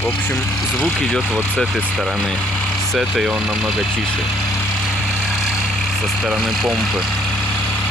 В общем, звук идет вот с этой стороны. С этой он намного тише. Со стороны помпы.